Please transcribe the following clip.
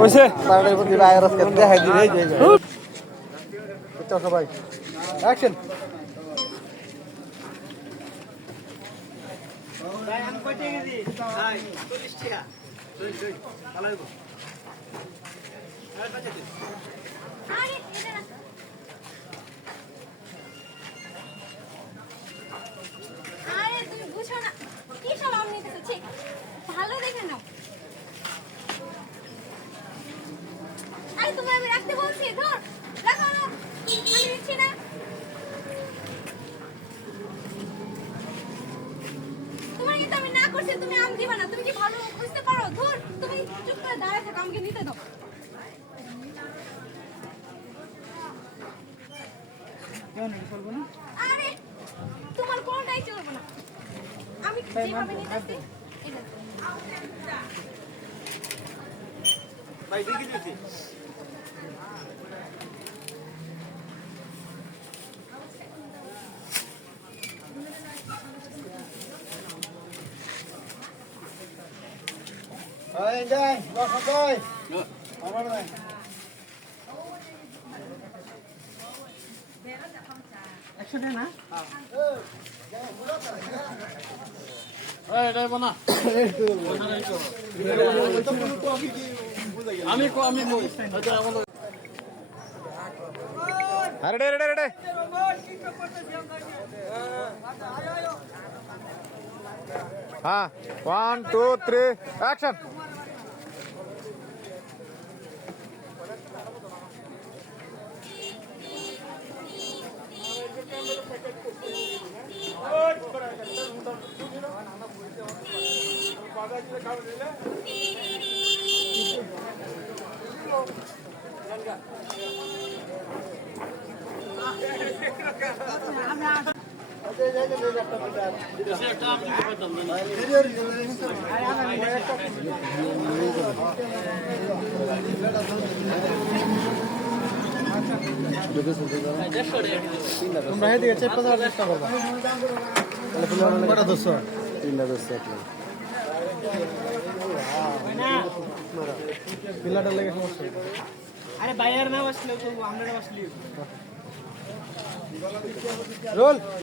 হইছে পারলে প্রতি ভাইরাস কে দেখাই দিই এই যে চল সবাই অ্যাকশন ভাই আমি কইতে গেছি ভাই 40 টাকা ভালো হইব আর বাঁচাতে আরে এটা না আরে তুমি বুঝো না কি সব আমি নিতেছি ঠিক ভালো দেখে নাও আরে তুমি আমি রাখতে বলছি ধর রাখো না আমি নিচ্ছি না তোমার কিন্তু আমি না করছি তুমি আম দিবা না তুমি কি ভালো বুঝতে পারো ধর তুমি চুপ করে দাঁড়ায় থাকো আমাকে নিতে দাও কেন এটা চলবে না আরে তোমার কোনটাই চলবে না আমি যেভাবে নিতেছি এটা ভাই দেখি দিছি এই যাই বস কই আমার নাই অ্যাকশন না আরে রে রে রে হ্যাঁ 1 2 3 অ্যাকশন তোমরা এদিকে চেক করার চেষ্টা করবা তাহলে ফুল কত দোষ তিনটা দোষ একলাই পিলাটা লেগে সমস্যা আরে বাইরে না বসলে তো আমরা বসলি রোল